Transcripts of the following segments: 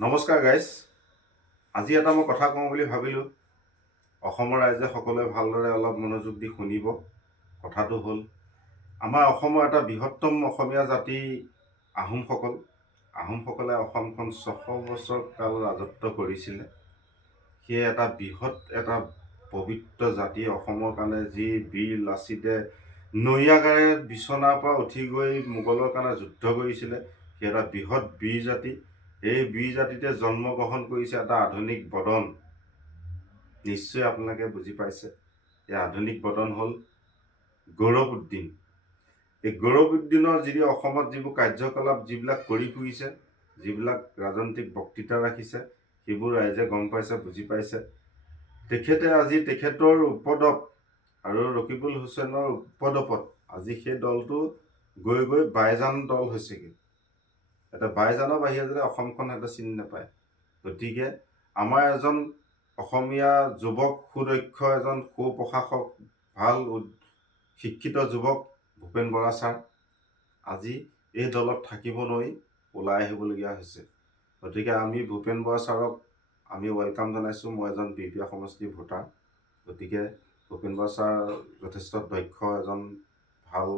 নমস্কাৰ গাইজ। আজি এটা মই কথা কওঁ বুলি ভাবিলোঁ। অসমৰ ৰাইজে সকলোৱে ভালদৰে অলপ মনোযোগ দি শুনিব। কথাটো হ'ল, আমাৰ অসমৰ এটা বৃহত্তম অসমীয়া জাতি আহোমসকল। আহোমসকলে অসমখন ৬০০ বছৰ কাল ৰাজত্ব কৰিছিলে। সেয়ে এটা বৃহৎ এটা পবিত্ৰ জাতি অসমৰ কাৰণে যি বীৰ লাচিতে নৈয়াগাৰে বিচনাৰ পৰা উঠি গৈ মোগলৰ কাৰণে যুদ্ধ কৰিছিলে, সেই এটা বৃহৎ বীৰ জাতি। এই বীৰ জাতিতে জন্মগ্ৰহণ কৰিছে এটা আধুনিক বদন। নিশ্চয় আপোনালোকে বুজি পাইছে। এই আধুনিক বদন হ'ল গৌৰৱউদ্দিন। এই গৌৰৱউদ্দিনৰ যি অসমত যিবোৰ কাৰ্যকলাপ যিবিলাক কৰি ফুৰিছে, যিবিলাক ৰাজনৈতিক বক্তৃতা ৰাখিছে, সেইবোৰ ৰাইজে গম পাইছে, বুজি পাইছে। তেখেতে আজি তেখেতৰ উপদ্ৰৱ আৰু ৰকিবুল হুছেইনৰ উপদ্ৰৱত আজি সেই দলটো গৈ গৈ বাইজান দল হৈছেগৈ। এটা বাইজানৰ বাহিৰে যদি অসমখন এটা চিনি নাপায়। গতিকে আমাৰ এজন অসমীয়া যুৱক, সুদক্ষ এজন সুপ্ৰশাসক, ভাল শিক্ষিত যুৱক ভূপেন বৰা ছাৰ আজি এই দলত থাকিব নোৱাৰি ওলাই আহিবলগীয়া হৈছে। গতিকে আমি ভূপেন বৰা ছাৰক আমি ৱেলকাম জনাইছোঁ। মই এজন বিহপুৰীয়া সমষ্টিৰ ভোটাৰ। গতিকে ভূপেন বৰা ছাৰ যথেষ্ট দক্ষ এজন ভাল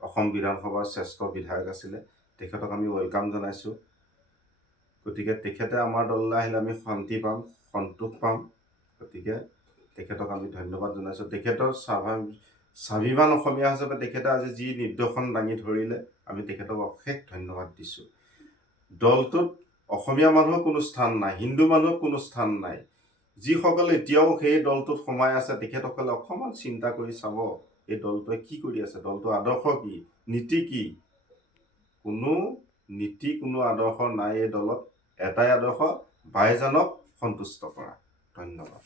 অসম বিধানসভাৰ শ্ৰেষ্ঠ বিধায়ক আছিলে। তেখেতক আমি ৱেলকাম জনাইছোঁ। গতিকে তেখেতে আমাৰ দললৈ আহিলে আমি শান্তি পাম, সন্তোষ পাম। গতিকে তেখেতক আমি ধন্যবাদ জনাইছোঁ। তেখেতৰ স্বাভিমান অসমীয়া হিচাপে তেখেতে আজি যি নিদৰ্শন দাঙি ধৰিলে, আমি তেখেতক অশেষ ধন্যবাদ দিছোঁ। দলটোত অসমীয়া মানুহৰ কোনো স্থান নাই, হিন্দু মানুহৰ কোনো স্থান নাই। যিসকলে এতিয়াও সেই দলটোত সোমাই আছে, তেখেতসকলে অকণমান চিন্তা কৰি চাব, এই দলটোৱে কি কৰি আছে, দলটোৰ আদৰ্শ কি, নীতি কি। কোনো নীতি, কোনো আদৰ্শ নাই এই দলত। এটাই আদৰ্শ, বাইজানক সন্তুষ্ট কৰা। ধন্যবাদ।